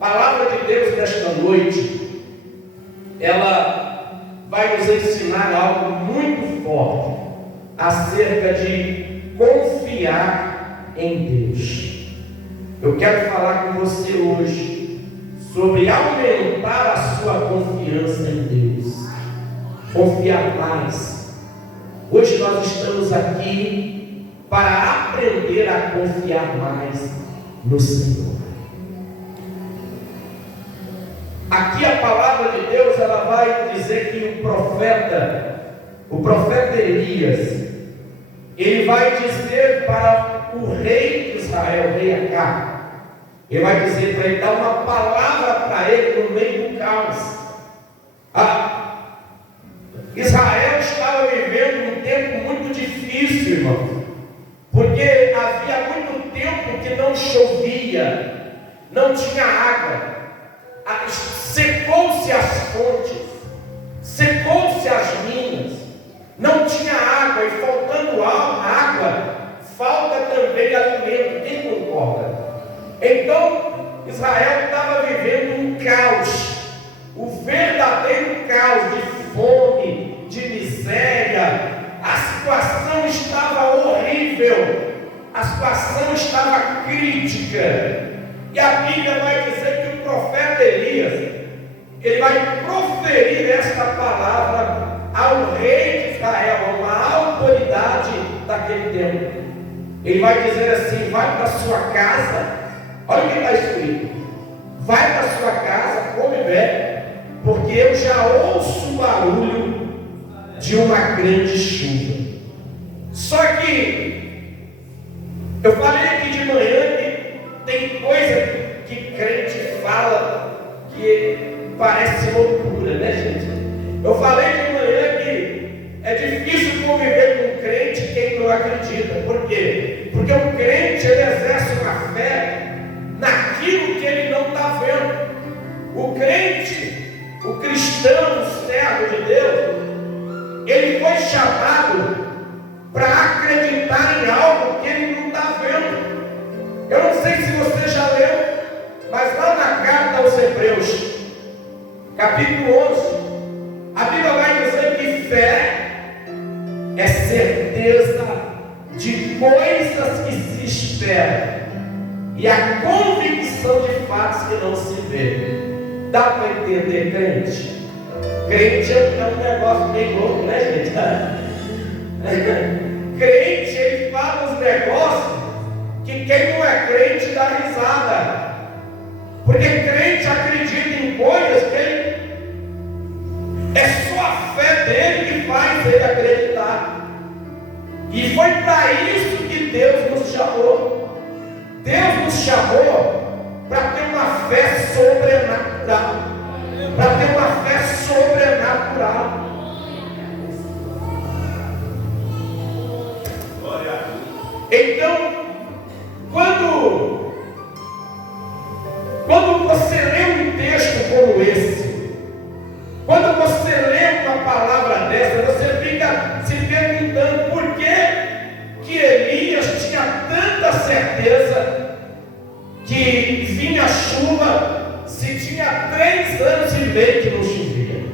A palavra de Deus nesta noite, ela vai nos ensinar algo muito forte acerca de confiar em Deus. Eu quero falar com você hoje sobre aumentar a sua confiança em Deus, confiar mais. Hoje nós estamos aqui para aprender a confiar mais no Senhor. Aqui a palavra de Deus, ela vai dizer que o profeta Elias, ele vai dizer para o rei de Israel, o rei Acabe, ele vai dizer para ele, dar uma palavra para ele no meio do caos. Israel estava vivendo um tempo muito difícil, irmão, porque havia muito tempo que não chovia, não tinha água, secou-se as fontes, secou-se as minas, não tinha água, e faltando água, falta também alimento. Quem concorda? Então Israel estava vivendo um caos, o verdadeiro caos de fome, de miséria. A situação estava horrível, a situação estava crítica. E a Bíblia vai dizer que o profeta Elias, ele vai proferir esta palavra ao rei de Israel, a uma autoridade daquele tempo. Ele vai dizer assim: vai para a sua casa, olha o que está escrito, vai para a sua casa, come e bebe, porque eu já ouço o barulho de uma grande chuva. Só que eu falei aqui de manhã que tem coisa que crente fala que parece loucura, né, gente? Eu falei de manhã que é difícil conviver com um crente quem não acredita. Por quê? Porque o crente, ele exerce uma fé naquilo que ele não está vendo. O crente, o cristão, o servo de Deus, ele foi chamado para acreditar em algo que ele não está vendo. Eu não sei se você já leu, mas lá na carta aos Hebreus, capítulo 11, a Bíblia vai dizer que fé é certeza de coisas que se esperam e a convicção de fatos que não se vê. Dá para entender, crente? Crente é um negócio meio louco, né, gente? Crente, ele fala uns negócios que quem não é crente dá risada. Porque crente acredita em coisas que ele, é só a fé dele que faz ele acreditar. E foi para isso que Deus nos chamou. Deus nos chamou para ter uma fé sobrenatural. Para ter uma fé sobrenatural. Então, quando você lê um texto como esse, quando você lê uma palavra dessa, você fica se perguntando por que Elias tinha tanta certeza que vinha chuva, se tinha 3 anos e meio que não chovia.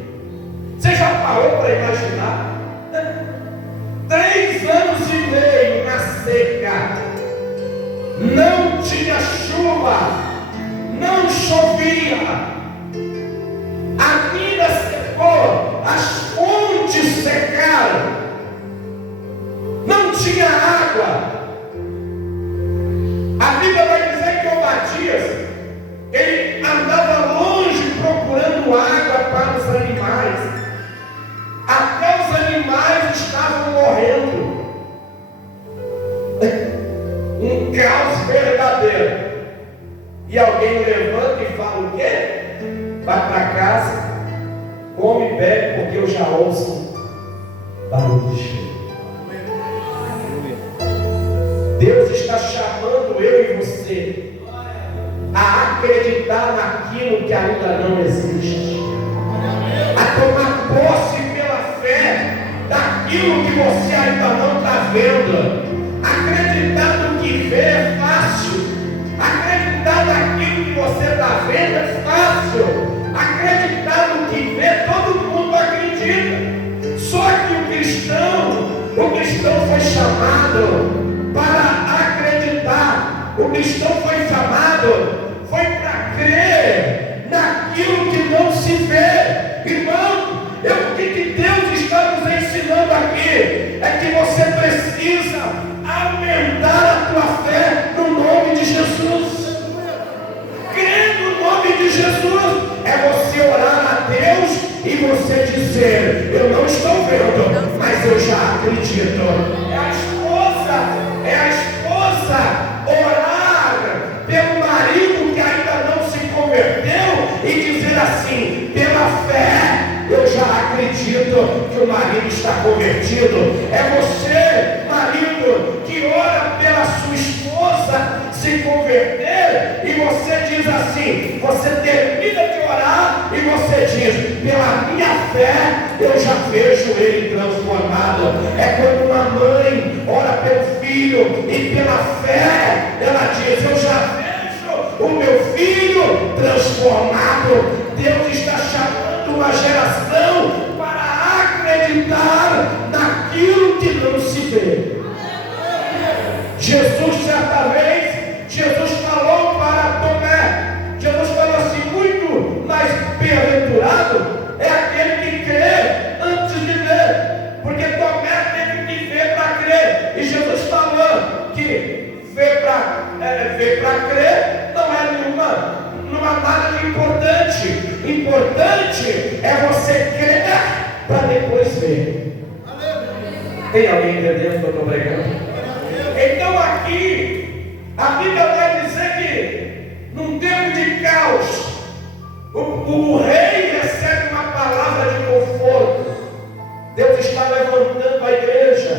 Você já parou para imaginar? 3 anos e meio na seca, não tinha chuva, não chovia, a mina secou, as fontes secaram, não tinha água. A Bíblia vai dizer que Obadias, ele andava longe procurando água para os animais, até os animais estavam morrendo. Um caos verdadeiro. E alguém levanta e fala o quê? Vai para casa, come e bebe, porque eu já ouço barulho de chuva. Deus está chamando eu e você a acreditar naquilo que ainda não existe, a tomar posse pela fé daquilo que você ainda não está vendo. Acreditar no que vê é fácil, acreditar naquilo que você está vendo é fácil. Acreditar no que vê, todo mundo acredita. Só que o cristão foi chamado para acreditar. O cristão foi chamado, foi para crer naquilo que não se vê. Irmão, o que Deus está nos ensinando aqui é que você precisa aumentar a tua fé no nome de Jesus. Crer no nome de Jesus é você orar a Deus e você dizer: eu não estou vendo, mas eu já acredito. É a esposa orar pelo marido que ainda não se converteu e dizer assim: pela fé eu já acredito que o marido está convertido. É você, marido, que ora pela sua esposa se converter e você diz assim, você termina de orar e você diz: pela minha fé eu já vejo ele transformado. É quando uma mãe ora pelo filho e pela fé ela diz: eu já vejo o meu filho transformado. Deus está chamando uma geração para acreditar naquilo que não se vê. Jesus, certa vez, Jesus falou para Tomé, Jesus falou assim: muito mais bem-aventurado é aquele que crê antes de ver, porque Tomé teve que ver para crer, e Jesus falou que ver para crer não é nada de importante. Importante é você crer para depois ver. Tem alguém entendendo o que eu estou pregando? Então aqui a Bíblia vai dizer que num tempo de caos o rei recebe uma palavra de conforto. Deus está levantando a igreja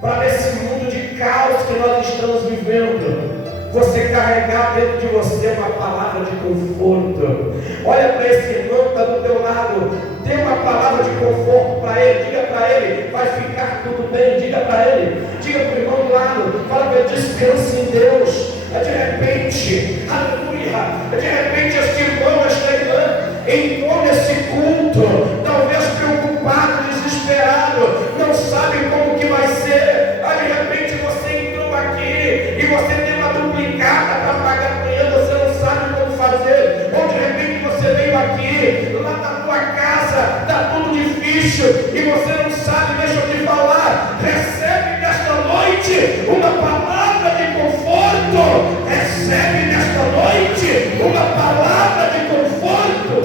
para nesse mundo de caos que nós estamos vivendo, você carregar dentro de você uma palavra de conforto. Olha para esse irmão que está do teu lado, dê uma palavra de conforto para ele, diga para ele: vai ficar tudo bem. Diga para ele, diga para o irmão do lado, fala para ele: descanse em Deus. De repente, aleluia, de repente este irmão, esta irmã entrou nesse culto, talvez preocupado, desesperado, não sabe como que vai ser. De repente você entrou aqui e você tem uma duplicata para pagar amanhã, você não sabe como fazer. Ou de repente você veio aqui, lá na tua casa está tudo difícil e você não sabe. Deixa eu te falar, recebe nesta noite uma palavra de conforto. Recebe nesta noite uma palavra de conforto.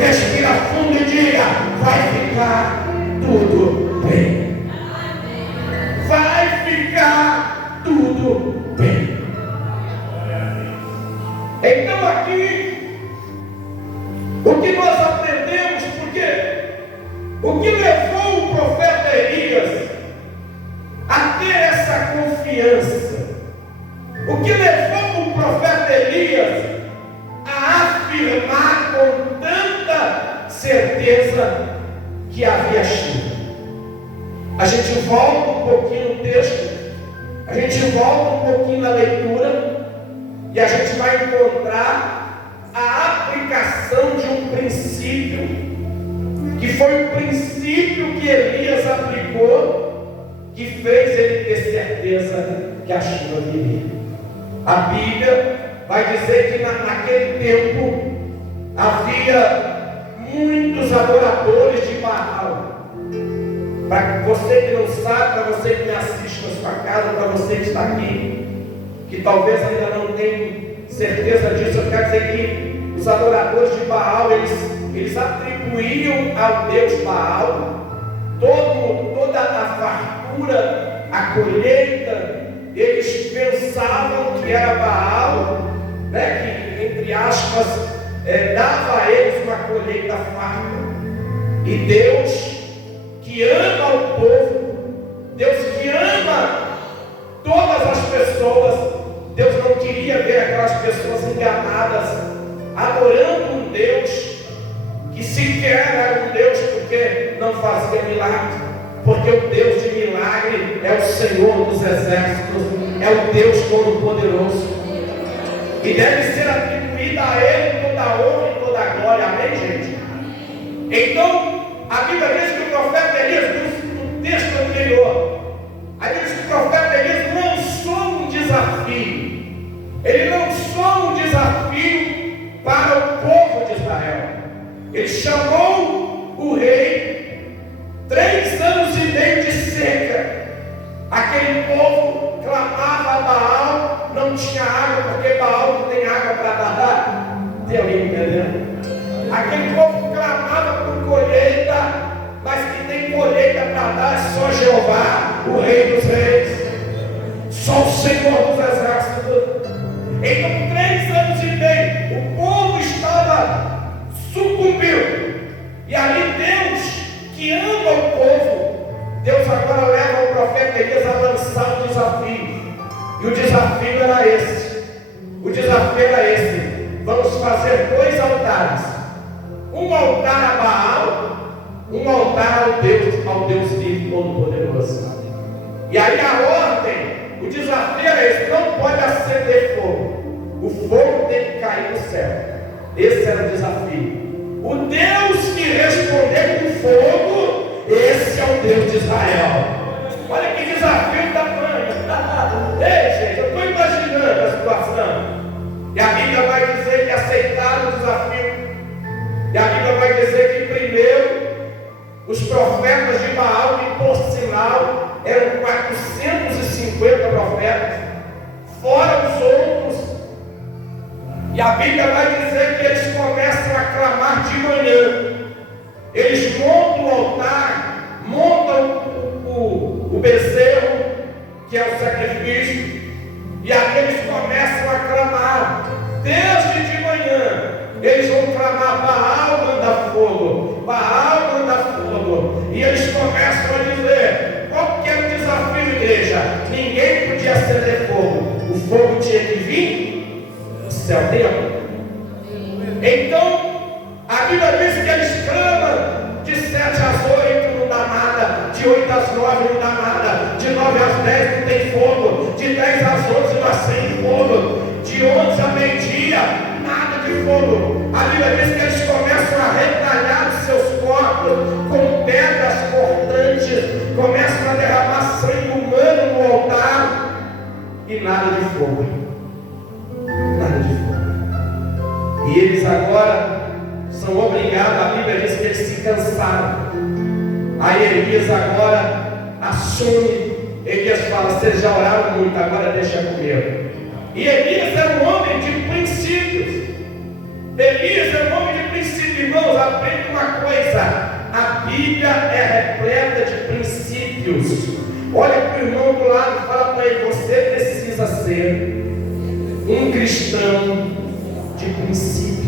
Respira fundo e diga: vai ficar tudo bem. Vai ficar tudo bem. Então aqui o que nós aprendemos, porque o que levou o profeta Elias a ter essa confiança, o que levou o profeta Elias a afirmar com tanta certeza que havia chuva. A gente volta um pouquinho no texto, a gente volta um pouquinho na leitura e a gente vai encontrar a aplicação de um princípio, que foi o princípio que Elias aplicou, que fez ele ter certeza que a chuva viria. A Bíblia vai dizer que naquele tempo havia muitos adoradores de Baal. Para você que não sabe, para você que me assiste na sua casa, para você que está aqui, que talvez ainda não tenha certeza disso, eu quero dizer que os adoradores de Baal, eles atribuíam ao Deus Baal toda a fartura, a colheita. Eles pensavam que era Baal, que entre aspas dava a eles uma colheita farta. E Deus, que ama o povo, Deus que ama todas as pessoas, Deus não queria ver aquelas pessoas enganadas, adorando um Deus que sequer era um Deus porque não fazia milagre. Porque o Deus de milagre é o Senhor dos exércitos, é o Deus Todo-Poderoso. E deve ser atribuída a Ele toda a honra e toda a glória. Amém, gente? Então, a Bíblia diz que o profeta Elias, no texto anterior, a Bíblia diz que o profeta Elias lançou um desafio. Ele lançou um desafio para o povo de Israel. Ele chamou o rei, 3 anos e meio de seca. Aquele povo clamava a Baal, não tinha água, porque Baal não tem água para dar. Tem alguém entendendo? Aquele povo clamava por colheita, mas que tem colheita para dar é só Jeová, o Rei dos Reis, só o Senhor dos Exércitos. Então, 3 anos e meio, o povo estava sucumbido. E ali Deus, que ama o povo, Deus agora leva o profeta Elias a lançar um desafio. E o desafio era esse. O desafio era esse. Vamos fazer 2 altares. Um altar a Baal, um altar ao Deus vivo, todo-poderoso. E aí a ordem, o desafio é esse: não pode acender fogo. O fogo tem que cair do céu. Esse era o desafio. O Deus que responder com fogo, esse é o Deus de Israel. Olha que desafio tamanho. Ei, gente, eu estou imaginando a situação. E a Bíblia vai dizer que aceitaram o desafio. E a Bíblia vai dizer que primeiro os profetas de Baal, que por sinal eram 450 profetas, fora os outros. E a Bíblia vai dizer que eles começam a clamar de manhã. Eles montam o altar, montam o bezerro, que é o sacrifício, e aí eles começam a clamar. Desde de manhã, eles vão clamar: Baal manda fogo, Baal manda fogo. E eles começam a dizer: qual que é o desafio, igreja? Ninguém podia acender fogo, o fogo tinha que vir do céu. Então, a Bíblia diz que eles clamam de 7 às 8, não dá nada, de 8 às 9 não dá nada, de 9 às 10 não tem fogo, de 10 às 11 não acende fogo, de 11 a meio-dia, nada de fogo. A Bíblia diz que eles começam a retalhar os seus corpos com pedras cortantes, começam a derramar sangue humano no altar, e nada de fogo. Nada de fogo. E eles agora são obrigados, a Bíblia diz que eles se cansaram. Aí Elias agora assume. Elias fala: vocês já oraram muito, agora deixa comigo. E Elias era um homem de princípios. Elias é um homem de princípios. Irmãos, aprende uma coisa: a Bíblia é repleta de princípios. Olha para o irmão do lado e fala para ele: você precisa ser um cristão de princípios.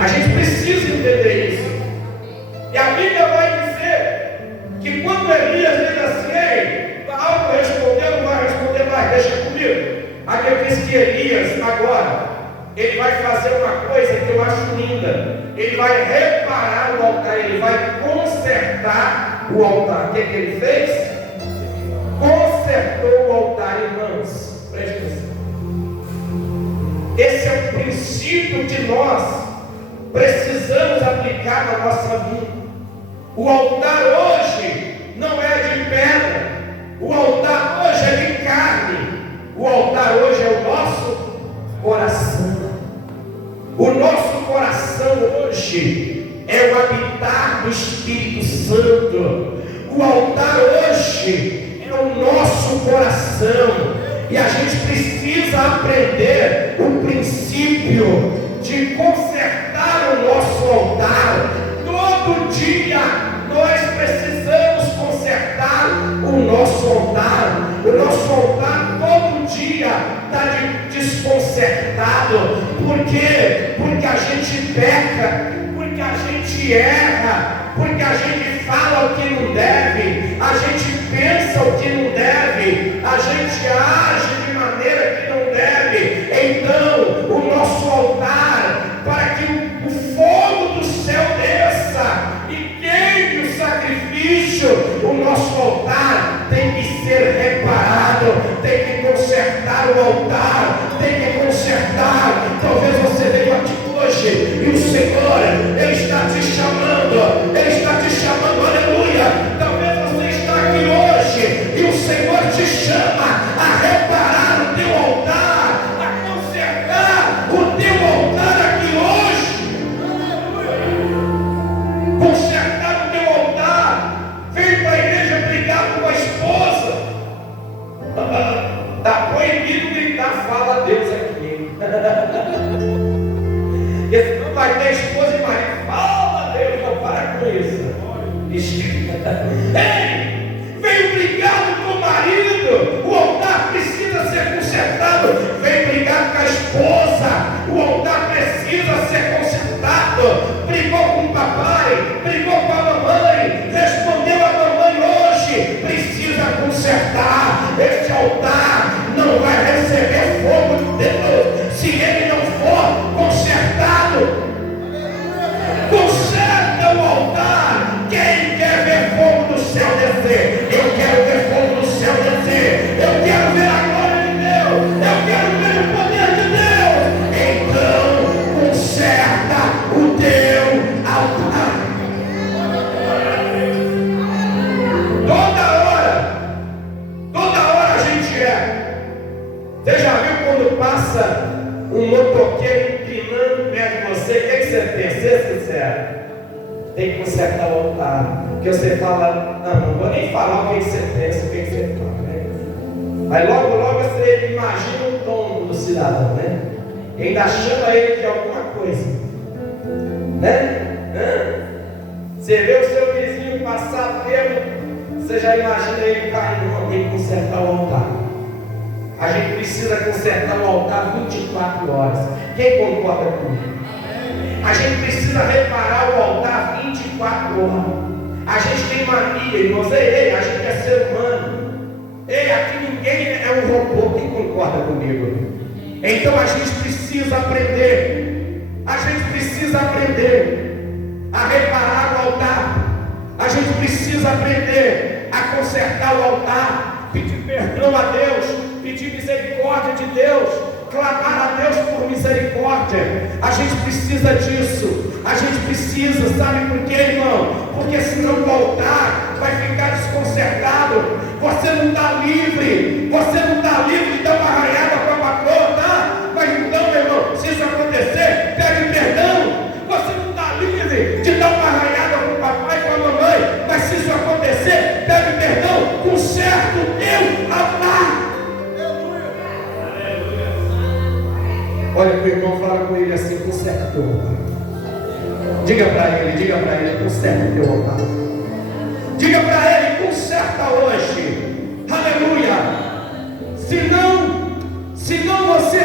A gente precisa entender isso. E a Bíblia vai dizer que quando Elias diz assim: ei, Baal vai responder, não vai responder mais, deixa comigo. A Bíblia diz que Elias agora, ele vai fazer uma coisa que eu acho linda. Ele vai reparar o altar, ele vai consertar o altar. O que ele fez? Consertou o altar, irmãos. Preste atenção. Esse é o princípio que nós precisamos aplicar na nossa vida. O altar hoje não é de pedra, o altar hoje é de carne, o altar hoje é o nosso coração. O nosso coração hoje é o habitar do Espírito Santo. O altar hoje é o nosso coração. E a gente precisa aprender o princípio de consertar o nosso altar. Todo dia nós precisamos consertar o nosso altar. O nosso altar todo dia está desconcertado. Por quê? Porque a gente peca, porque a gente erra, porque a gente fala o que não deve, a gente pensa o que não deve, a gente age de maneira que não deve. Então, o nosso altar, para que o fogo do céu desça e queime o sacrifício, o nosso altar tem que ser reparado, tem que consertar o altar, tem um motoqueiro inclinando perto de você, o que você pensa? Seja sincero. Tem que consertar o altar. Porque você fala, não vou nem falar o que você pensa, o que você fala, né? Aí logo você imagina o tom do cidadão, né? E ainda chama ele de alguma coisa, né? Você vê o seu vizinho passar pelo, você já imagina ele caindo, não, tem que consertar o altar. A gente precisa consertar o altar 24 horas. Quem concorda comigo? A gente precisa reparar o altar 24 horas. A gente tem mania, irmãos. Ei, a gente é ser humano. Ei, aqui ninguém é um robô. Quem concorda comigo? Então a gente precisa aprender. A gente precisa aprender a reparar o altar. A gente precisa aprender a consertar o altar, pedir perdão a Deus, pedir misericórdia de Deus, clamar a Deus por misericórdia. A gente precisa disso. A gente precisa, sabe por quê, irmão? Porque senão o altar vai ficar desconcertado. Você não está livre. Você não está livre de dar uma arranhada com a patroa, tá? Mas então, meu irmão, se isso acontecer, pede perdão. Você não está livre de dar uma arranhada com o papai e com a mamãe. Mas se isso acontecer, pede perdão. Conserta o teu altar. Olha para o irmão, fala com ele assim: conserta o teu altar. Diga para ele, conserta o teu altar. Diga para ele, conserta hoje. Aleluia. Senão você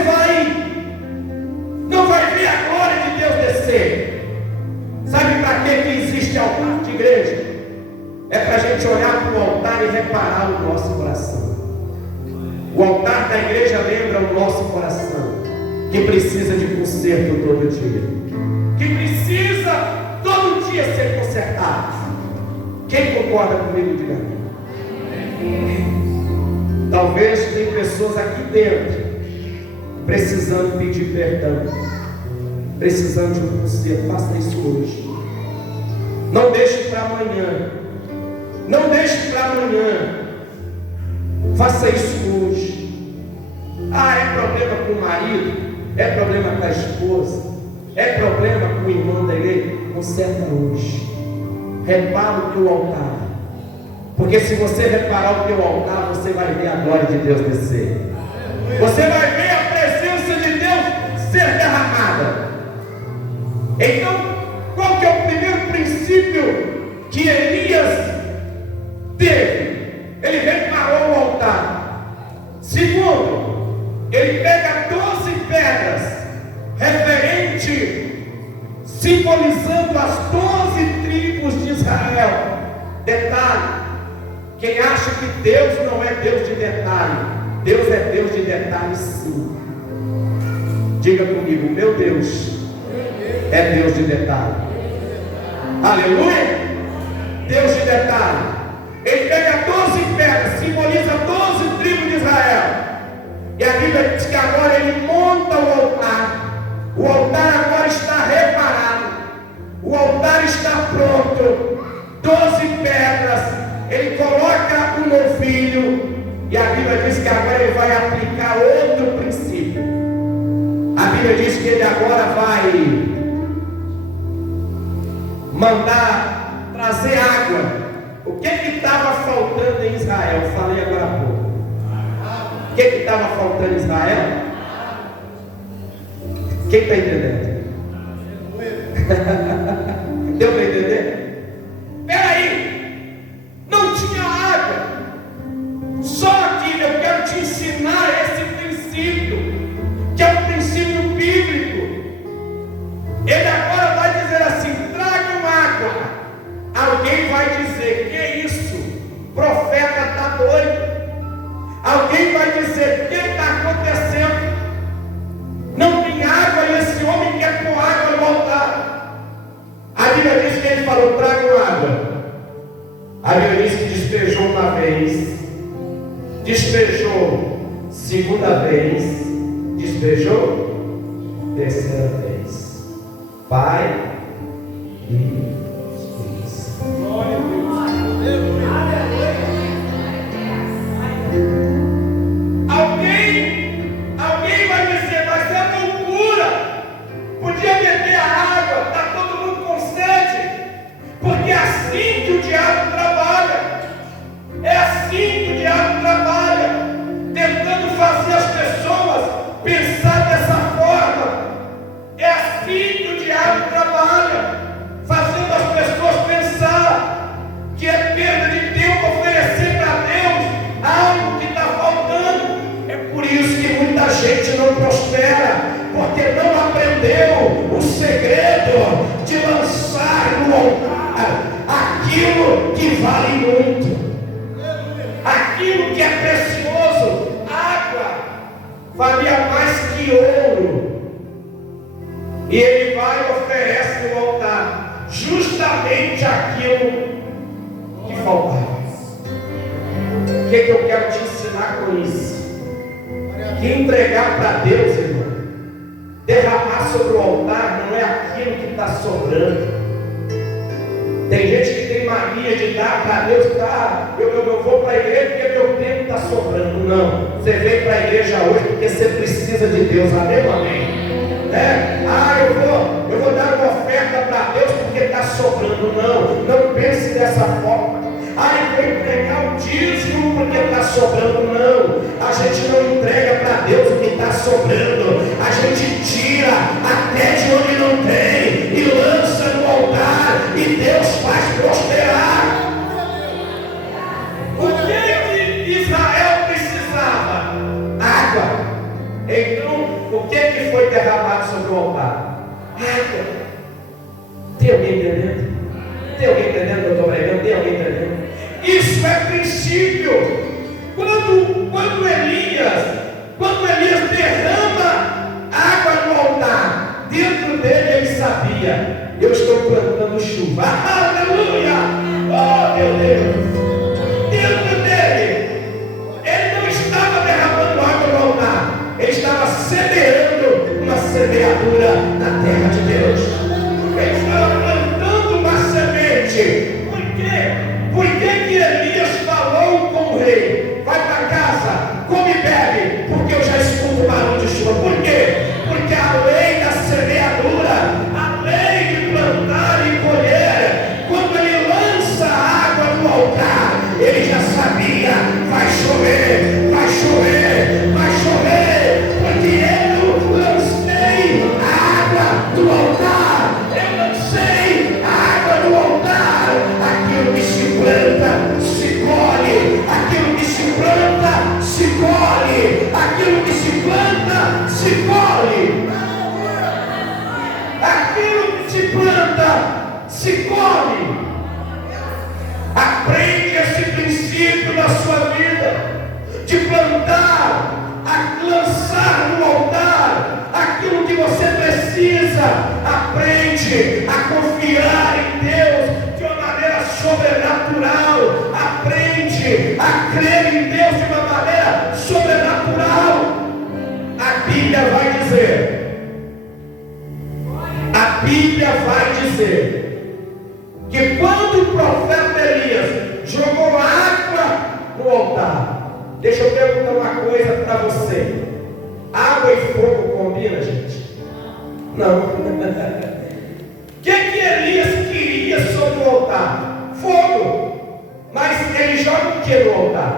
não vai ver a glória de Deus descer. Sabe para que existe altar de igreja? É para a gente olhar para o altar e reparar o nosso coração. O altar da igreja lembra o nosso coração, que precisa de conserto todo dia, que precisa todo dia ser consertado. Quem concorda comigo, diga amém. Talvez tem pessoas aqui dentro precisando pedir perdão, precisando de um conserto. Faça isso hoje. Não deixe para amanhã. Não deixe para amanhã. Faça isso hoje. É problema com o marido, é problema com a esposa, é problema com o irmão da igreja. Conserta hoje. Repara o teu altar. Porque se você reparar o teu altar, você vai ver a glória de Deus descer. Você vai ver a presença de Deus ser derramada. Então, qual que é o primeiro princípio que Elias teve? Ele reparou o altar. Segundo, ele pega 12 pedras, referente, simbolizando as 12 tribos de Israel. Detalhe: quem acha que Deus não é Deus de detalhe, Deus é Deus de detalhe sim. Diga comigo: meu Deus é Deus de detalhe. Aleluia! Deus de detalhe. Ele pega 12 pedras, simboliza 12 tribos de Israel. E a Bíblia diz que agora ele monta o altar. O altar agora está reparado. O altar está pronto. 12 pedras. Ele coloca um novilho. E a Bíblia diz que agora ele vai aplicar outro princípio. A Bíblia diz que ele agora vai mandar trazer água. O que estava faltando em Israel? Eu falei agora há pouco. O que estava faltando em Israel? Quem está entendendo? Deu para entender? Peraí, não tinha água. Só que eu quero te ensinar esse princípio, que é um princípio bíblico. Ele agora vai dizer assim: tragam água. Alguém vai dizer: que isso? O profeta está doido. Alguém vai dizer: o que está acontecendo? Não tem água e esse homem quer pôr água no altar. A Bíblia diz que ele falou: tragam água. A Bíblia diz que despejou uma vez, despejou segunda vez, despejou terceira vez. Pai e glória a Deus. Alguém vai dizer: mas é loucura. aprendeu o segredo de lançar no altar aquilo que vale muito, aquilo que é precioso. Água valia mais que ouro, e ele vai e oferece no altar justamente aquilo que faltava. O que eu quero te ensinar com isso? Que entregar para Deus, irmão, derramar sobre o altar não é aquilo que está sobrando. Tem gente que tem mania de dar para Deus, eu vou para a igreja porque meu tempo está sobrando. Não, você veio para a igreja hoje porque você precisa de Deus. Amém? Eu vou dar uma oferta para Deus porque está sobrando. Não pense dessa forma. Eu vou entregar o dízimo porque está sobrando. Não, a gente não entrega para Deus o que está sobrando. A gente tira até de onde não tem e lança no altar, e Deus faz prosperar. O que Israel precisava? Água. Então, o que foi derramado sobre o altar? Água. Tem alguém entendendo? Tem alguém entendendo que eu estou pregando? Tem alguém entendendo? Isso é princípio. Quando Elias derrama água no altar, dentro dele ele sabia: eu estou plantando chuva. Aleluia! Oh, meu Deus! Dentro dele, ele não estava derramando água no altar, ele estava semeando uma semeadura na terra de Deus. Ele estava plantando uma semente. Por quê? Por que Elias falou com o rei? Vai para casa, come e bebe, porque eu já escuto o barulho de chuva. Por quê? Porque a lei da semeadura, a lei de plantar e colher, quando ele lança água no altar, ele já sabia: vai chover, vai chover, vai chover, porque eu lancei água do altar, eu lancei água do altar. Aquilo que se planta, se colhe, aquilo que se planta, se colhe, aquilo que se planta, se colhe, aquilo que se planta, se colhe. Aprende esse princípio na sua vida, de plantar, a lançar no altar aquilo que você precisa. Aprende a confiar em Deus de uma maneira sobrenatural. Aprende a crer em Deus de uma maneira sobrenatural. A Bíblia vai dizer que quando o profeta Elias jogou água no altar, deixa eu perguntar uma coisa para você: água e fogo combina, gente? Não. O que Elias queria sobre o altar? Fogo. Mas ele joga o que no altar?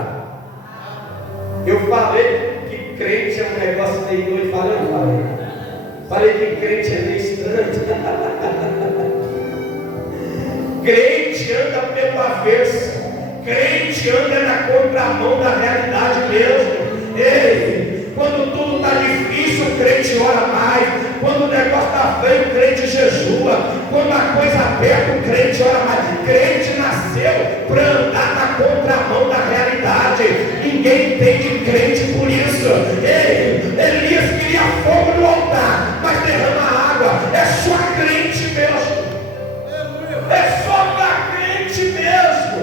Eu falei que crente é um negócio meio doido. Falei que crente é meio estranho. Crente anda pelo avesso. Crente anda na contramão da realidade mesmo. Ei, quando tudo está difícil, o crente ora mais. Quando o negócio está feio, o crente jejua. Quando a coisa aperta, o crente ora mais. Crente nasceu para andar na contramão da realidade. Ninguém entende crente por isso. Ei, Elias queria fogo no altar, mas derrama água. É só crente mesmo. É só para crente mesmo.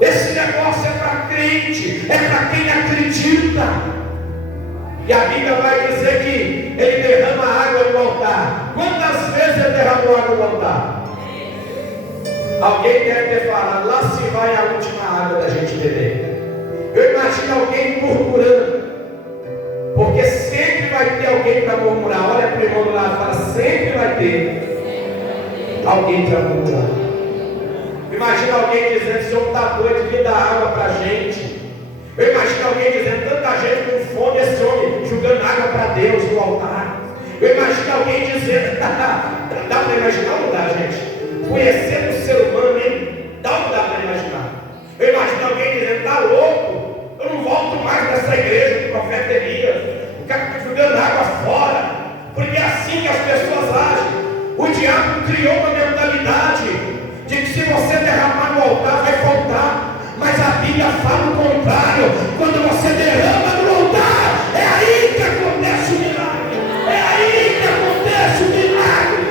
Esse negócio é para crente, é para quem acredita. E a Bíblia vai dizer que ele derrama água no altar. Quantas vezes ele derramou água no altar? Alguém deve ter falado: lá se vai a última água da gente beber. Eu imagino alguém murmurando, porque sempre vai ter alguém para murmurar. Olha para o irmão do lado e fala: sempre vai ter alguém para murmurar. Imagina alguém dizendo: o senhor está doido de dar água para a gente. Eu imagino alguém dizendo: tanta gente com fome, esse homem jogando água para Deus no altar. Eu imagino alguém dizendo: dá para imaginar ou não dá, gente? Conhecendo o ser humano, hein? Dá ou não dá para imaginar? Eu imagino alguém dizendo: está louco, eu não volto mais nessa igreja do profeta Elias. O cara está jogando água fora, porque criou uma mentalidade de que se você derramar no altar vai faltar. Mas a Bíblia fala o contrário. Quando você derrama no altar, é aí que acontece o milagre. É aí que acontece o milagre.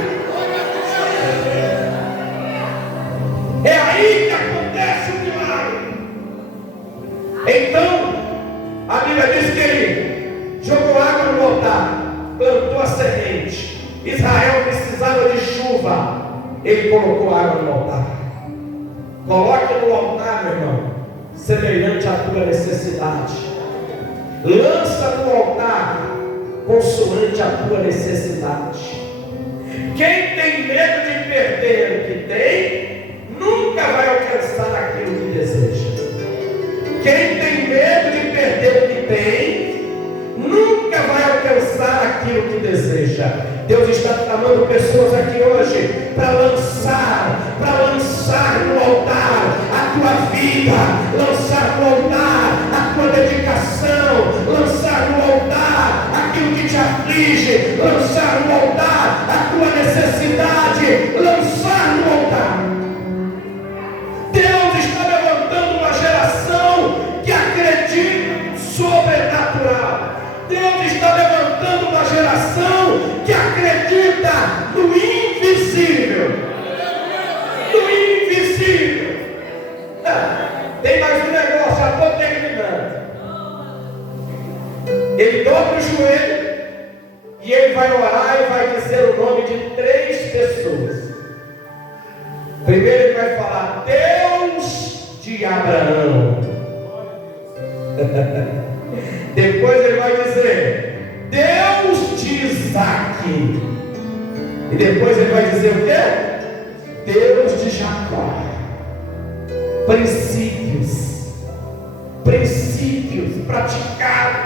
É aí que acontece o milagre. Então, a Bíblia diz que ele jogou água no altar, plantou a semente. Israel precisava de chuva, ele colocou água no altar. Coloque no altar, meu irmão, semelhante à tua necessidade. Lança no altar, consoante à tua necessidade. Quem tem medo de perder o que tem, nunca vai alcançar aquilo que deseja. Quem tem medo de perder o que tem, nunca vai alcançar aquilo que deseja. Deus está chamando pessoas aqui hoje para lançar no altar a tua vida, lançar no altar a tua dedicação, lançar no altar aquilo que te aflige, lançar no altar a tua necessidade, lançar no altar. Deus está levantando uma geração que acredita no sobrenatural. Deus está levantando uma geração que acredita no invisível. No invisível. Tem mais um negócio, já estou terminando. Ele dobra o joelho e ele vai orar e vai dizer o nome de 3 pessoas. Primeiro ele vai falar: Deus de Abraão. Depois ele vai dizer: Deus de Isaac. E depois ele vai dizer o quê? Deus de Jacó. Princípios praticados.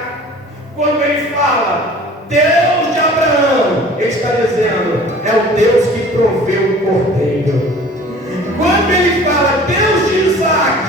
Quando ele fala Deus de Abraão, ele está dizendo: é o Deus que proveu o cordeiro. Quando ele fala Deus de Isaac,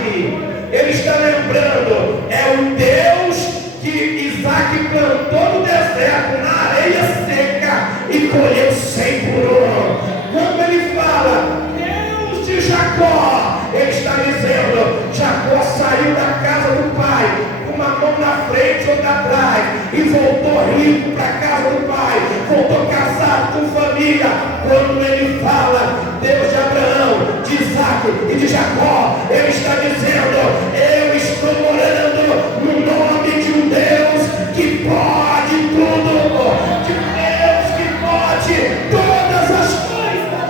ele está lembrando: é o Deus que Isaac plantou no deserto, na areia seca, e colheu 100 por 1. Quando ele fala Deus de Jacó, ele está dizendo: Jacó saiu da casa do pai, com uma mão na frente e outra atrás, e voltou rico para a casa do pai, voltou casado com família. Quando ele fala Deus de Abraão, de Isaac e de Jacó, ele está dizendo: eu estou morando no nome de um Deus que pode tudo, de um Deus que pode todas as coisas.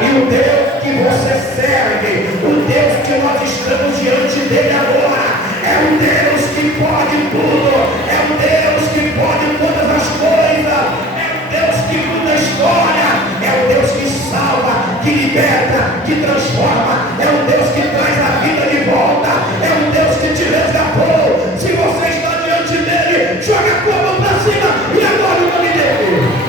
E o Deus que você serve, o Deus que nós estamos diante dele agora, é um Deus que pode tudo, é um Deus que pode todas as coisas, é um Deus que muda a história, é um Deus que salva, que liberta, que transforma, é um Deus que traz a vida de volta, é um Deus que te resgatou. Se você está diante dele, joga a tua mão para cima e adora o nome dele.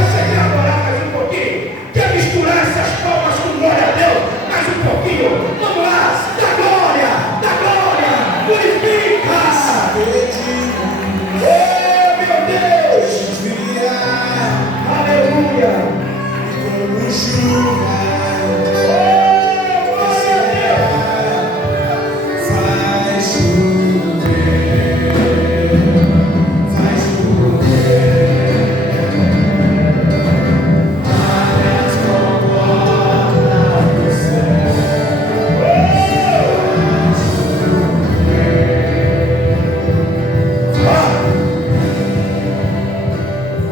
Você quer adorar mais um pouquinho? Quer misturar essas palmas com glória a Deus? Mais um pouquinho? Vamos lá! Dá glória! Glorifica! Oh, meu Deus! Aleluia! Como chuva. Oh, glória a Deus! Faz chover. Faz chover.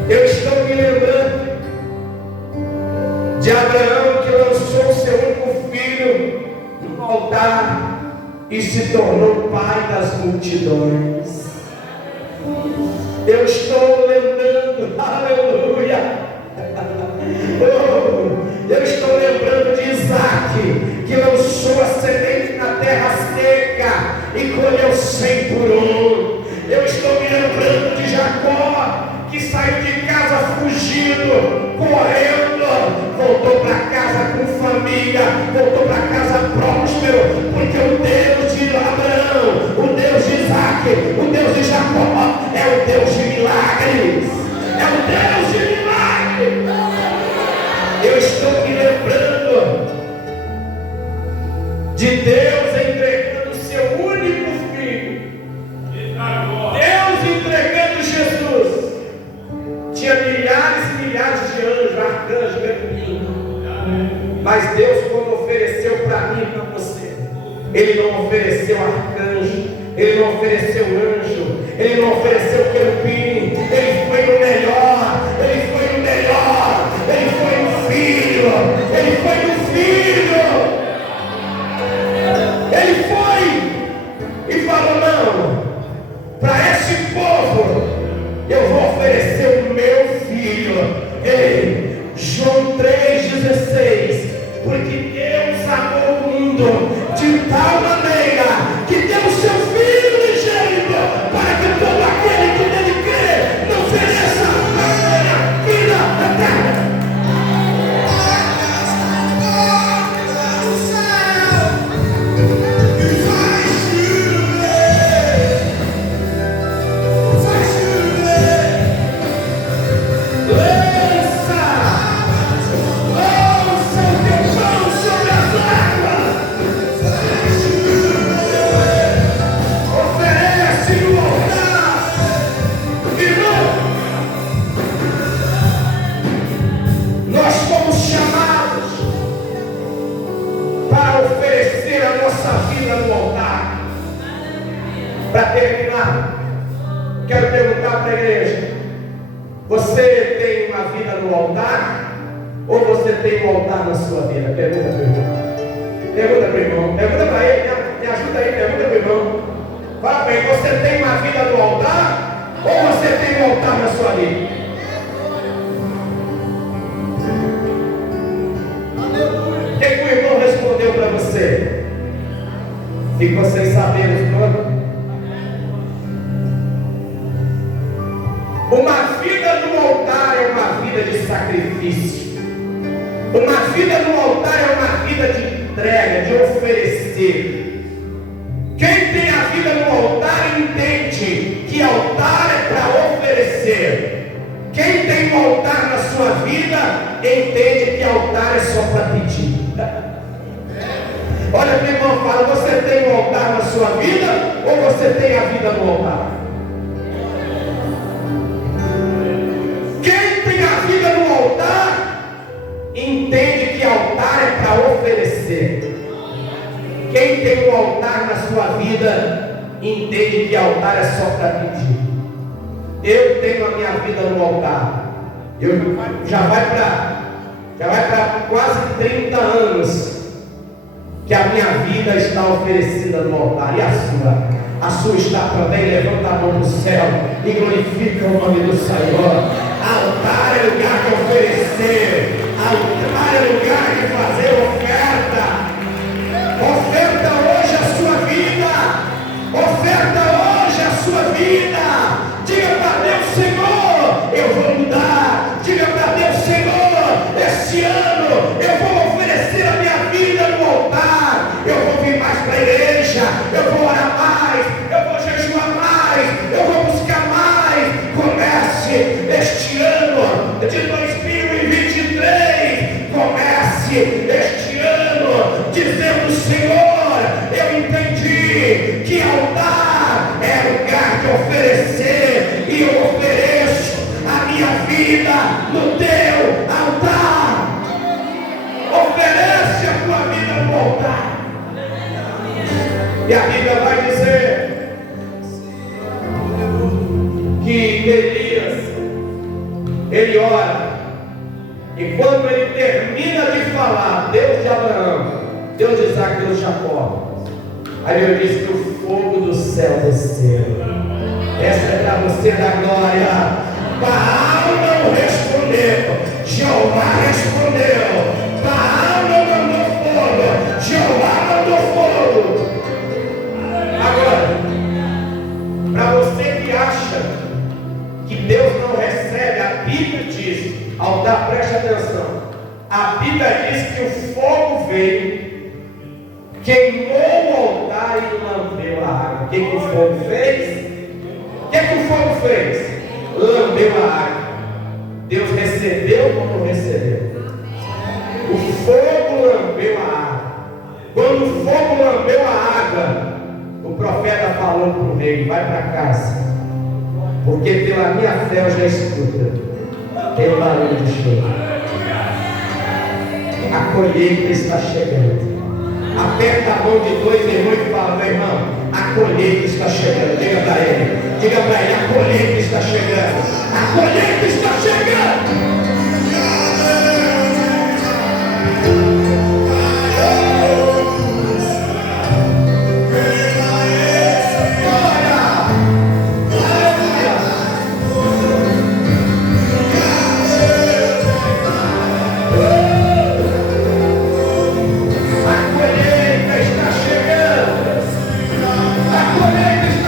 Eu estou me lembrando de Abraão, que lançou seu único filho no altar e se tornou pai das multidões. Eu estou lembrando, aleluia, eu estou lembrando de Isaac, que lançou a semente na terra seca e colheu 100 por 1. Eu estou me lembrando de Jacó, que saiu de casa fugindo, correndo, voltou para casa com família, voltou para casa próspero, porque o Deus de Abraão, o Deus de Isaac, o Deus de Jacó, milagres. É o Deus de milagres. Eu estou me lembrando de Deus entregando o seu único filho. Deus entregando Jesus. Tinha milhares e milhares de anjos, arcanjos, querubins. Mas Deus, quando ofereceu para mim e para você, Ele não ofereceu arcanjo, Ele não ofereceu anjo, Ele não ofereceu querubim. Ele foi o melhor, Ele foi o melhor, Ele foi o filho, Ele foi o filho. Ele foi e falou: não, para esse povo eu vou oferecer o meu filho. Ei, João 3,16. Porque Deus amou o mundo de tal maneira que deu o seu filho unigênito, para que todo aquele que nele crê não pereça, mas tenha vida eterna. Para terminar, quero perguntar para a igreja: você tem uma vida no altar? Ou você tem um altar na sua vida? Pergunta para o irmão. Pergunta para o irmão. Pergunta para ele. Me ajuda aí, pergunta para o irmão. Fala para ele: você tem uma vida no altar? Ou você tem um altar na sua vida? O que o irmão respondeu para você? E vocês sabem todos. Uma vida no altar é uma vida de sacrifício. Uma vida no altar é uma vida de entrega, de oferecer. Quem tem a vida no altar entende que altar é para oferecer. Quem tem um altar na sua vida entende que altar é só para pedir. Olha, meu irmão, fala: você tem um altar na sua vida ou você tem a vida no altar? Quem tem a vida no altar entende que altar é para oferecer. Quem tem um altar na sua vida entende que altar é só para pedir. Eu tenho a minha vida no altar. Eu já vai para quase 30 anos que a minha vida está oferecida no altar. E a sua? A sua está também. Levanta a mão no céu e glorifica o nome do Senhor. Altar é lugar de oferecer. Altar é lugar de fazer oferta. Oferta hoje a sua vida. Oferta hoje a sua vida. Diga para Deus: Senhor, eu vou mudar. Diga para Deus: Senhor, este ano eu vou oferecer a minha vida no altar. Eu vou vir mais para a igreja. Eu vou orar mais. Eu vou jejuar mais. Eu vou buscar mais. Comece este ano de 2023. Comece este ano dizendo: Senhor, eu entendi que altar é lugar de oferecer, e eu ofereço a minha vida no teu altar. Oferece a tua vida no altar. E a Bíblia vai dizer que Elias, ele ora, e quando ele termina de falar, Deus de Abraão, Deus de Isaac, Deus de Jacó, aí ele diz que o fogo do céu desceu. Essa é para você da glória. Baal não respondeu, Jeová respondeu. Baal não mandou fogo, Jeová mandou fogo. Agora, para você que acha que Deus não recebe, a Bíblia diz: altar, preste atenção, a Bíblia diz que o fogo veio, queimou o altar e lambeu a água. O que o fogo fez? O que o fogo fez? Lambeu lambeu a água. Deus recebeu ou não recebeu? O fogo lambeu a água. Quando o fogo lambeu a água, o profeta falou para o rei: vai para casa, porque pela minha fé eu já escuto. Tem barulho de chuva. A colheita está chegando. Aperta a mão de dois irmãos e fala: meu irmão, a colheita está chegando. Diga para ele, a colheita está chegando. A colheita está chegando. A colheita está chegando. A colheita